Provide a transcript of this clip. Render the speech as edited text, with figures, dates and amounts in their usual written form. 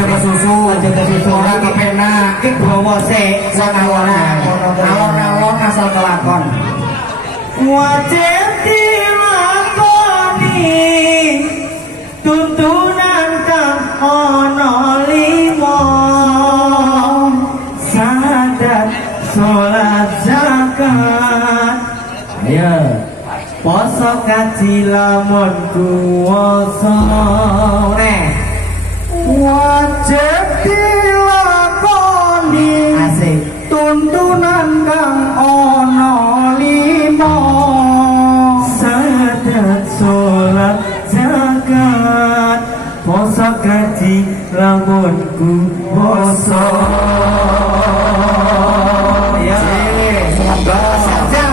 coba susu ora kepenak ki bawa sik alon-alon asal kelakon wajib dilakoni tuntunan kang ana lima sadat salat zakat ayo poso kaji lamun kuwasa neh wajib dilakoni asik tuntunan kang ana lima sadat salat zakat poso kaji lamun kuwasa ya semoga saja